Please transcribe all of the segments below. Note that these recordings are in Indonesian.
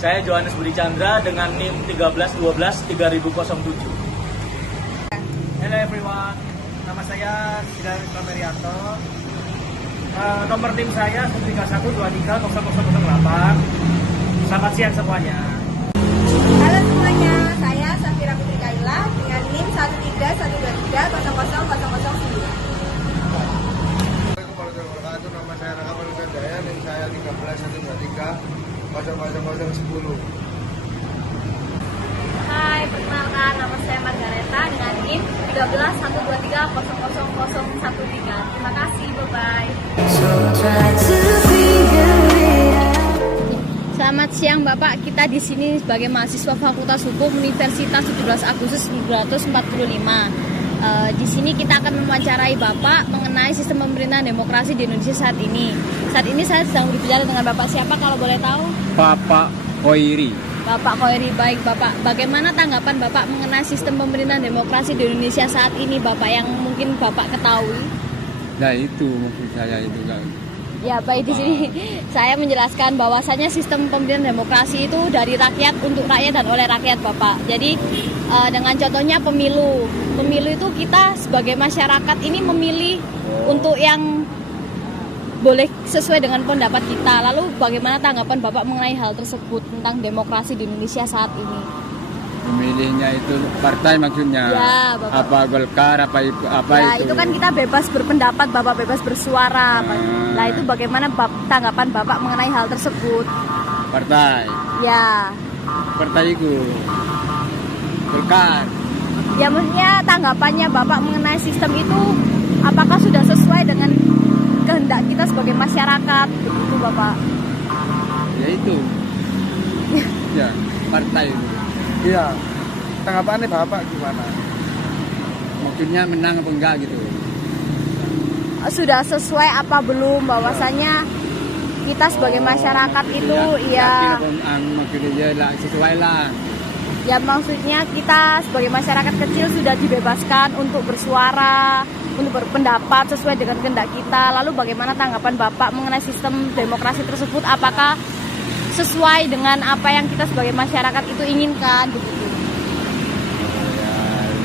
Saya Johannes Budi Chandra dengan NIM 1312-3007. Hello everyone, nama saya Sidar Kamerianto. Nomor tim saya 131230008. Selamat siang semuanya. Halo semuanya, saya Safira Putri Kaila dengan NIM 131230009. Nama saya Raka Manusia Jaya, NIM saya 131230010. Hai, perkenalkan nama saya Margareta dengan NIM 131230013. Terima kasih, bye-bye. Selamat siang Bapak, kita di sini sebagai mahasiswa Fakultas Hukum Universitas 17 Agustus 1945. Di sini kita akan mewawancarai Bapak mengenai sistem pemerintahan demokrasi di Indonesia saat ini. Saat ini saya sedang berbicara dengan Bapak siapa kalau boleh tahu? Bapak Koiri. Bapak Koiri, baik Bapak. Bagaimana tanggapan Bapak mengenai sistem pemerintahan demokrasi di Indonesia saat ini Bapak yang mungkin Bapak ketahui? Nah itu mungkin saya itu kan. Ya baik, di sini saya menjelaskan bahwasanya sistem pemerintahan demokrasi itu dari rakyat untuk rakyat dan oleh rakyat Bapak. Jadi dengan contohnya pemilu itu kita sebagai masyarakat ini memilih untuk yang boleh sesuai dengan pendapat kita. Lalu bagaimana tanggapan Bapak mengenai hal tersebut tentang demokrasi di Indonesia saat ini? Pemilihnya itu partai maksudnya. Ya, Bapak. Apa Golkar apa Ya, itu? itu kan kita bebas berpendapat, Bapak bebas bersuara. Nah, itu bagaimana tanggapan Bapak mengenai hal tersebut? Partai. Ya. Partai itu Golkar. Ya, maksudnya tanggapannya Bapak mengenai sistem itu apakah sudah sesuai dengan kehendak kita sebagai masyarakat? Begitu, Bapak. Ya itu. Ya, partai itu. Iya, tanggapannya Bapak gimana? Maksudnya menang apa enggak gitu. Sudah sesuai apa belum bahwasanya kita sebagai masyarakat itu yakin ya apa, maksudnya ya lah sesuai lah. ya maksudnya kita sebagai masyarakat kecil sudah dibebaskan untuk bersuara, untuk berpendapat sesuai dengan kehendak kita. Lalu bagaimana tanggapan Bapak mengenai sistem demokrasi tersebut? Apakah sesuai dengan apa yang kita sebagai masyarakat itu inginkan begitu? Ya,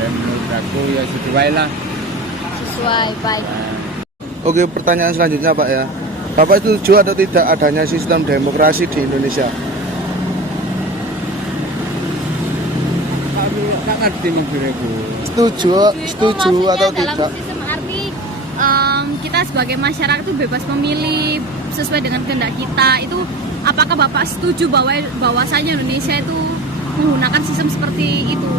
dan menurut aku ya sesuai lah. Sesuai, baik. Oke, pertanyaan selanjutnya Pak ya. Bapak setuju atau tidak adanya sistem demokrasi di Indonesia? Aku tak ngerti maksudnya itu. Setuju atau dalam tidak? sistem arti kita sebagai masyarakat itu bebas memilih sesuai dengan kehendak kita. Itu apakah Bapak setuju bahwasanya Indonesia itu menggunakan sistem seperti itu?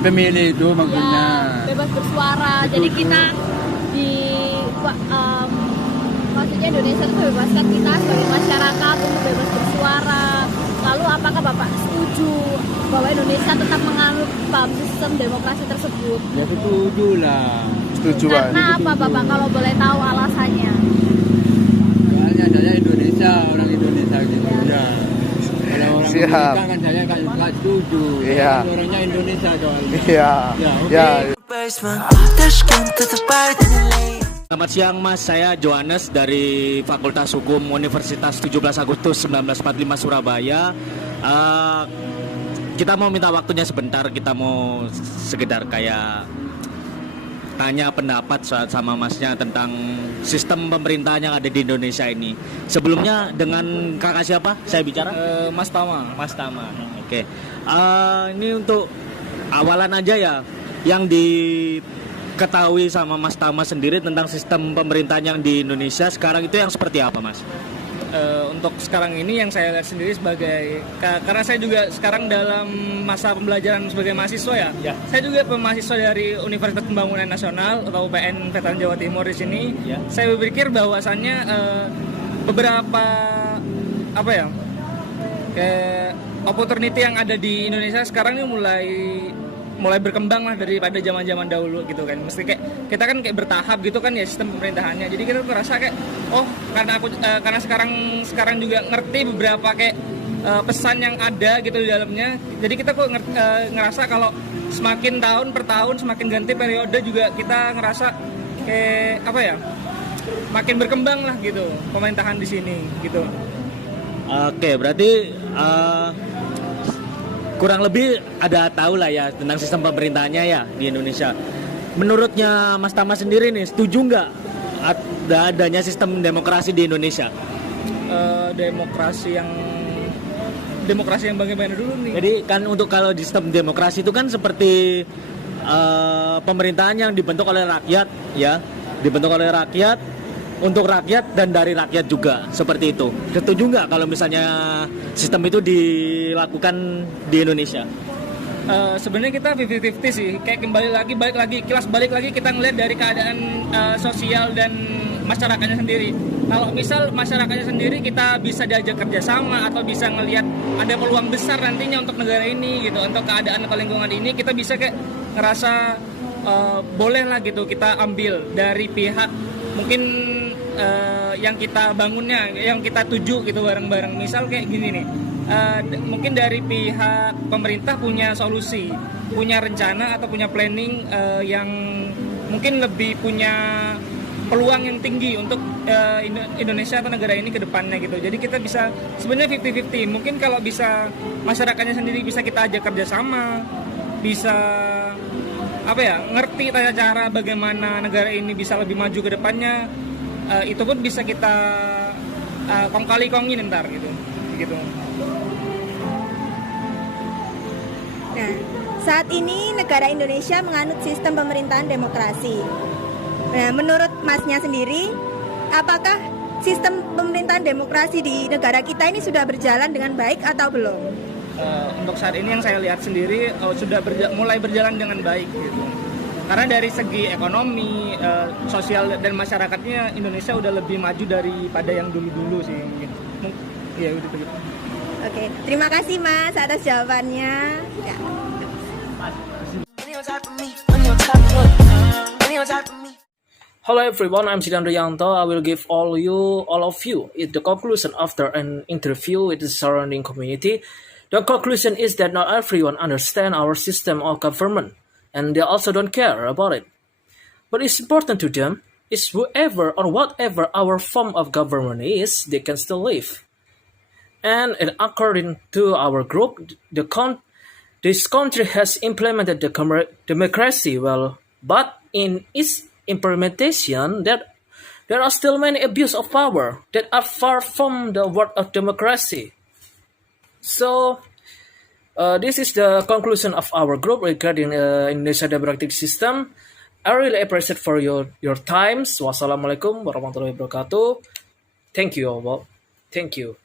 Pemilih itu maksudnya. Ya, bebas bersuara. Jadi kita maksudnya Indonesia itu bebaskan kita sebagai masyarakat untuk bebas bersuara. Lalu apakah Bapak setuju bahwa Indonesia tetap menganut paham sistem demokrasi tersebut? Ya setuju lah. Setuju Pak. Karena apa Bapak kalau boleh tahu alasannya? Soalnya saya Indonesia, orang Indonesia gitu. Ya. Kalau orang Siap. Amerika kan saya nggak setuju. Iya. Kan orangnya Indonesia soalnya. Iya. Ya, oke. Ya. Selamat siang Mas, saya Johannes dari Fakultas Hukum Universitas 17 Agustus 1945 Surabaya. Kita mau minta waktunya sebentar, kita mau sekedar kayak tanya pendapat sama Masnya tentang sistem pemerintahan yang ada di Indonesia ini. Sebelumnya dengan kakak siapa saya bicara? Mas Tama. Mas Tama. Oke. Ini untuk awalan aja ya, yang diketahui sama Mas Tama sendiri tentang sistem pemerintahan yang di Indonesia sekarang itu yang seperti apa, Mas? Untuk sekarang ini yang saya lihat sendiri sebagai karena saya juga sekarang dalam masa pembelajaran sebagai mahasiswa ya. Ya. Saya juga mahasiswa dari Universitas Pembangunan Nasional atau UPN Veteran Jawa Timur di sini. Ya. Saya berpikir bahwasannya beberapa kayak opportunity yang ada di Indonesia sekarang ini mulai berkembang lah daripada zaman-zaman dahulu gitu kan. Mesti kayak kita kan kayak bertahap gitu kan ya sistem pemerintahannya. Jadi kita tuh ngerasa kayak karena sekarang juga ngerti beberapa kayak pesan yang ada gitu di dalamnya. Jadi kita kok ngerasa kalau semakin tahun per tahun semakin ganti periode juga kita ngerasa kayak makin berkembang lah gitu pemerintahan di sini gitu. Oke, berarti kurang lebih ada tahu lah ya tentang sistem pemerintahnya ya di Indonesia. Menurutnya Mas Tama sendiri nih, setuju nggak adanya sistem demokrasi di Indonesia? Demokrasi yang bagaimana dulu nih? Jadi kan untuk kalau di sistem demokrasi itu kan seperti pemerintahan yang dibentuk oleh rakyat ya, dibentuk oleh rakyat untuk rakyat dan dari rakyat juga, seperti itu. Setuju nggak kalau misalnya sistem itu dilakukan di Indonesia? Sebenarnya kita 50-50 sih, kayak balik lagi kita ngeliat dari keadaan sosial dan masyarakatnya sendiri. Kalau misal masyarakatnya sendiri kita bisa diajak kerjasama atau bisa ngelihat ada peluang besar nantinya untuk negara ini gitu, untuk keadaan atau lingkungan ini, kita bisa kayak ngerasa boleh lah gitu kita ambil dari pihak mungkin yang kita bangunnya, yang kita tuju gitu bareng-bareng. Misal kayak gini nih, mungkin dari pihak pemerintah punya solusi, punya rencana atau punya planning yang mungkin lebih punya peluang yang tinggi untuk Indonesia atau negara ini ke depannya gitu. Jadi kita bisa sebenarnya 50-50. Mungkin kalau bisa masyarakatnya sendiri bisa kita ajak kerjasama, bisa ngerti tata cara bagaimana negara ini bisa lebih maju ke depannya. Itu pun bisa kita kong kali kongin ntar gitu. Nah, saat ini negara Indonesia menganut sistem pemerintahan demokrasi. Nah, menurut Masnya sendiri, apakah sistem pemerintahan demokrasi di negara kita ini sudah berjalan dengan baik atau belum? Untuk saat ini yang saya lihat sendiri sudah mulai berjalan dengan baik gitu. Karena dari segi ekonomi, sosial dan masyarakatnya Indonesia udah lebih maju daripada yang dulu-dulu sih. Gitu. Ya udah begitu. Oke, terima kasih Mas atas jawabannya. Ya. Hello everyone, I'm Sidan Rianto. I will give all of you the conclusion after an interview with the surrounding community. The conclusion is that not everyone understands our system of government, and they also don't care about it. But it's important to them is whoever or whatever our form of government is, they can still live. And according to our group, this country has implemented the democracy well, but in its implementation, there are still many abuse of power that are far from the word of democracy. So, this is the conclusion of our group regarding Indonesia democratic system. I really appreciate for your times. Wassalamualaikum warahmatullahi wabarakatuh. Thank you all. Thank you.